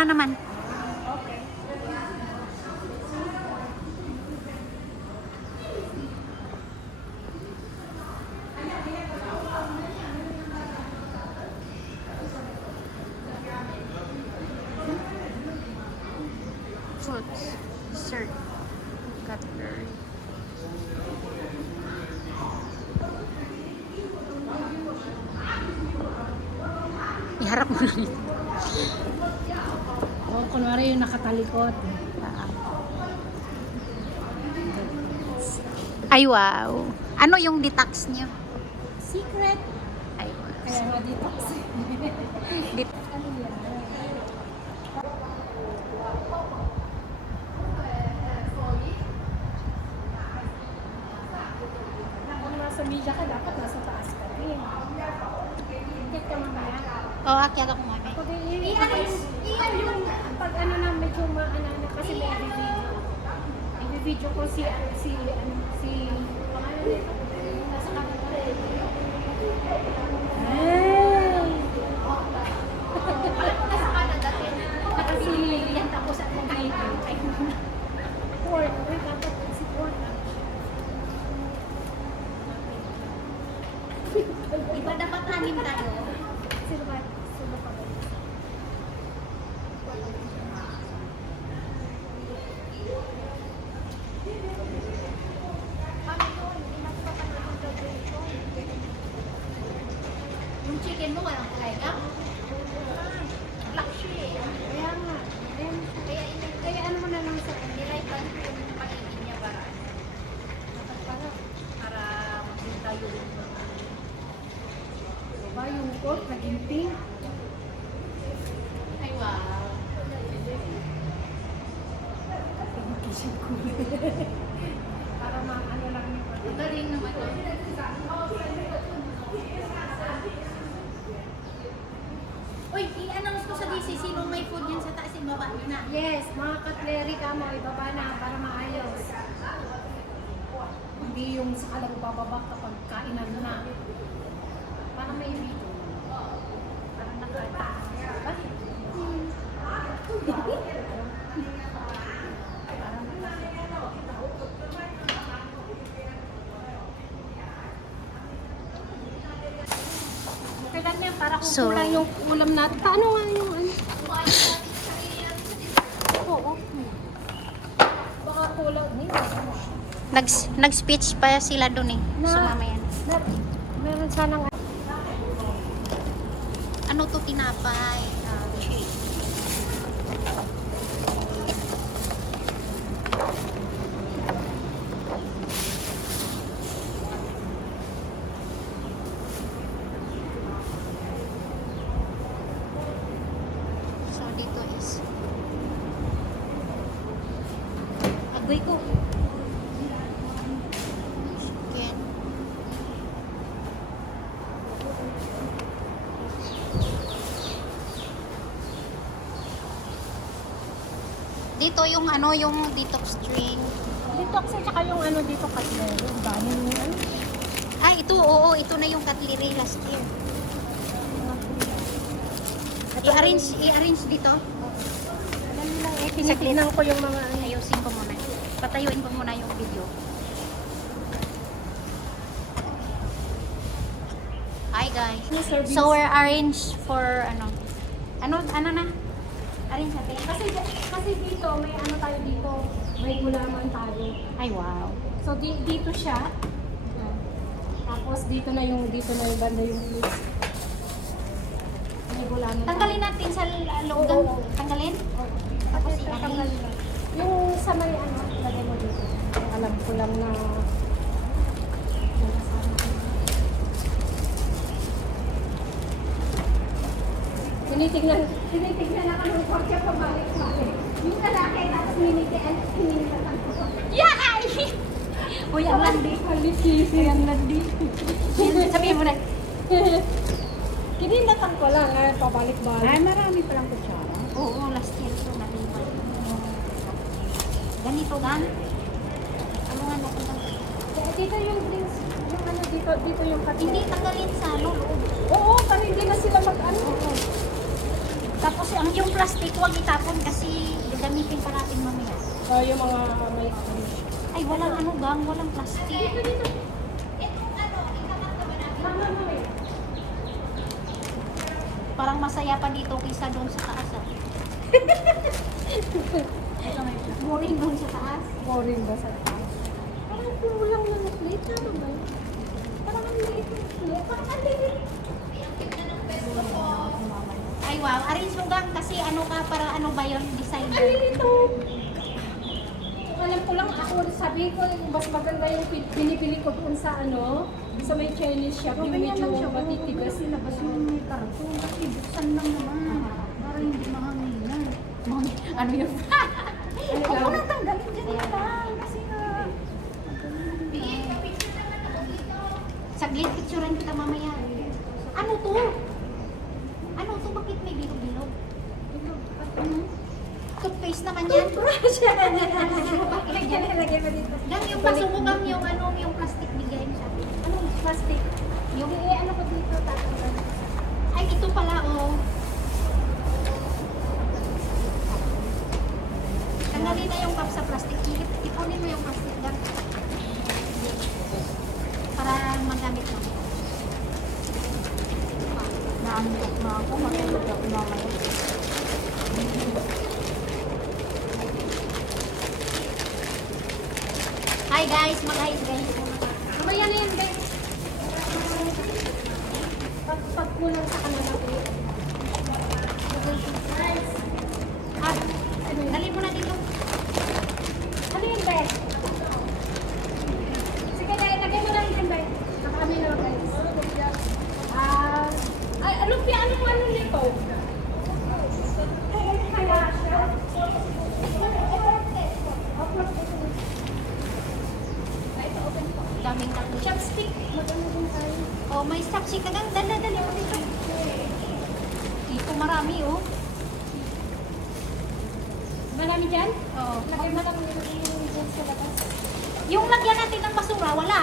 Ano naman? Okay. Fruits. Dessert. Cutlery. Iharap mo na dito. Oh, kunwari yung nakatalikod. Ay, wow. Ano yung detox niyo? Secret. Ay, wow. Kaya nga dito kasi. Det- Ano yan? Kung nasa media ka, dapat nasa taas ka rin. Higit ka mamaya. Oo, akyat ako mami. Pag iyan yung pag ano na medyo maana na kasi may video. May video ko si pangalan nito. Nasa kapit na rin. Ay! Nasa Canada din. Nakasili yan tapos at mga Port. Uy, dapat si Port. Iba dapat anim tayo. Sino ba? Sino pa ba? Yung chicken mo walang kaya? Black siya eh. Kaya nga. Ayan. Kaya ano mo na lang sa Nilaitan ko yung pagiging niya para para makita yung ba yung pork naging pink? ay wow. Pigment ko. Para maano lang yung Ang galing naman. Uy, i-announce ko sa DC sino may food yan sa taas baba nyo na. Yes, mga cutlery ka mo, ibaba na para maayos. Hindi yung sakalang bababa kapag kainan na. Para may video. Para nakata. Okay lang yan, para kung So- kulang yung ulam natin. Paano nga yung ano? Oo. Baka kulang. Nag-speech pa sila doon eh. Sumama yan. Meron sanang Ano to tinapay? Cheese. So dito is agoy ko. Chicken. Dito yung ano, yung detox drink. dito kasi tsaka yung ano dito cutlery. Yung bahin yung ano. Ah, ito, oo, ito na yung cutlery last year. I-arrange dito. Dali lang eh. Tinitignan ko yung mga ano. Ayusin ko muna. Patayuin ko muna yung video. Hi guys. Yung service. So we're arranged for ano na? Arrange natin. Kasi dito, may ano tayo dito. May gulaman tayo. Ay wow. So dito siya. Tapos dito na yung banda yung place. May gulaman. Tanggalin natin sa loob. Oo. Tanggalin? Tapos Kasi tatanggal na. Yung sa may ano, lagay mo dito. Alam ko lang na tinitignan na kami ng kotse pabalik sa akin. Yung lalaki, tapos minitian, hininilatan ko. Yay! Uy, ang landi. Uy, ang landi. Sabihin mo na. Kininilatan ko lang, pabalik-balik. Ay, marami palang kutsara. Oo, last year so naliwan. Ganito gan? Ano nga natin ang... Dito yung drinks, yung ano dito yung katin. Hindi tanggalin sa loob. Oo, para hindi na sila mag-ano. Tapos yung plastic, huwag itapon kasi gagamitin pa natin mamaya. Yung mga may Ay, walang ano gang, walang plastic. Parang masaya pa dito kaysa doon sa taas. Ah. Boring doon sa taas. boring ba sa taas? Parang kulang na na plate. Ano ba yun? Parang ang liit na plate. Parang ang liit. Ay wow, arrange mo gang kasi ano ka para ano ba yun, designer. Ang liit oh. Alam ko lang ako, sabi ko, mas maganda yung binibili ko doon sa ano, sa may Chinese shop, yung medyo matitigas. Labas mo may karton, kasi buksan lang naman. Para hindi mahanginan. Ano yun? Huwag mo nang tanggalin dyan lang. Kasi nga. Saglit, picturean kita mamaya. Ano to? Ano to? Bakit may bilog-bilog? Toothpaste naman yan. Lagyan mo dito. Gang yung pasumugang yung ano, yung plastic bigay siya. Anong plastic? Yung, Ano ko dito? Tatanggal. ay ito pala oh. Tanggalin na yung cup sa plastic. Ipunin mo yung plastic gang. Para magamit mo. Naantok na ako. Matulog ako mamaya. Hi guys, mag-hi guys. Mamaya na yan, guys. Pag kulang sa kanila ko. Ah, dali mo na dito. Ano yun, guys? Sige, guys. Lagay mo lang din, guys. Sa kami na, guys. Ay, lumpia. Ano nito? Kaya siya. Daming tatlo. Chopstick. Maganda din tayo. Oh, may chopstick ka gang. Dali mo dito. Dito marami oh. Marami dyan? Oh. Lagay mo lang yung dyan sa labas. Yung lagyan natin ng basura, wala.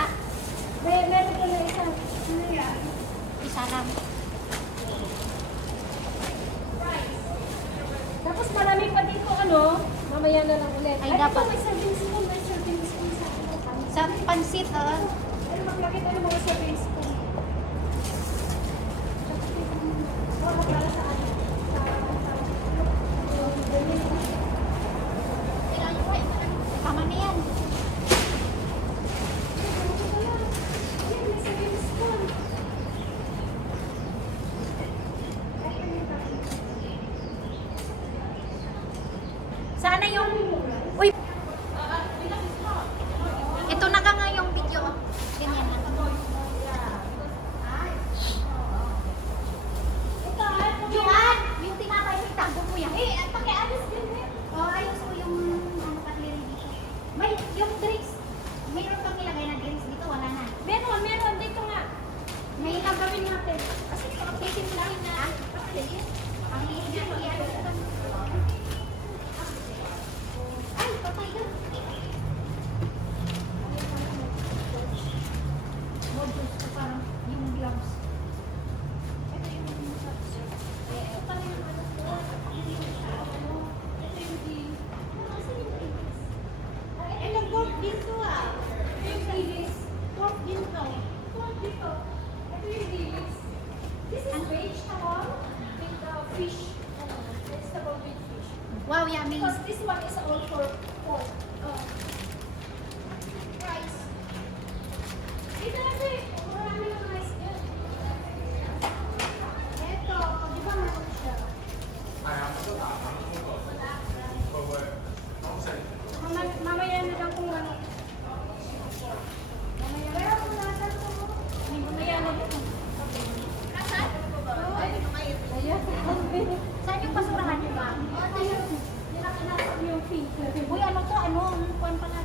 Meron ko na isa. Ano yan? Isa lang. Tapos marami pa dito ano, mamaya na lang ulit. Ay, dapat. Ito, may serving spoon sa ano. Sa pansit ah. Ano, maglagay tayo ng mga serving spoon. Para sa ano? Tama na yan. Yan, may serving spoon. Sana yung... Uy! Ito na ka nga yung video. Ganyan na. Juan! Yung tinapay mo, itago mo yan. Pakialis din eh. Oh, ayos ko yung ano cutlery dito. May, yung drinks. Mayroon kang nilagay na drinks dito, wala na. Meron dito nga. May gagawin natin. Kasi pakapilitin lang na. Ang liit na iyan. Ay, patay ka. Modules ko parang yung gloves. Ito yung ito pala yung ano ko. Ito yung di. Ano yung dilis? Ay, nag-work dito ah. Ito yung dilis. Work dito. Work dito. Ito yung dilis. This is vegetable with fish. Vegetable with fish. Wow, yummy. Because this one is all for pork. Rice. Ito na ito eh. Marami yung rice dyan. Ito, di ba meron siya? Mamaya na lang kung ano. Mamaya na lang kung nasan to. Mamaya na lang. Nasaan? Ayan. Saan yung basurahan niyo ba? Ito yung yung pink. Uy, ano to? Ano? Kuwan pala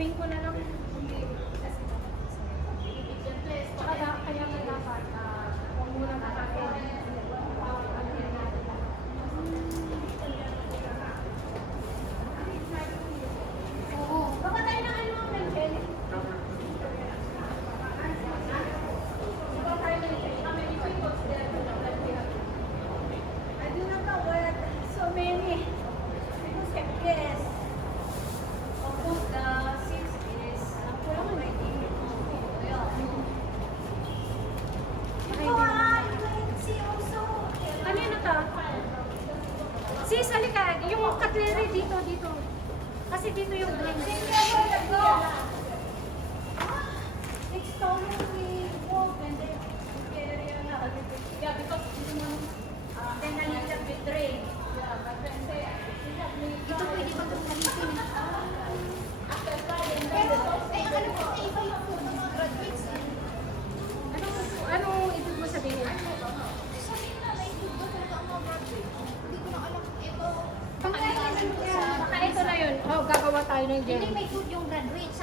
Sabihin ko na lang, hindi. Tsaka kaya nga dapat, huwag muna makakain. Oo. Baka tayo ng ano, Rachel? Baka tayo ng Rachel. Kami ni Queen Box there. I do not know what so many people have guessed. Of course, the seats is already. Ano yun ito? Sis, halika. Yung cutlery dito. Kasi dito yung blend. It's totally wood and then yeah, because this one, then a little bit drain. Yeah, but then Ito pwede ba itong gamitin? after Friday, Pero, ano po, iba yung po ng mga graduates. ano ibig mo sabihin? Sabihin na, naibig ba talaga ang mga graduates? Hindi ko na alam kung ito. Baka ito na yun. Oh, gagawa tayo ng Hindi, gel. may good yung graduates.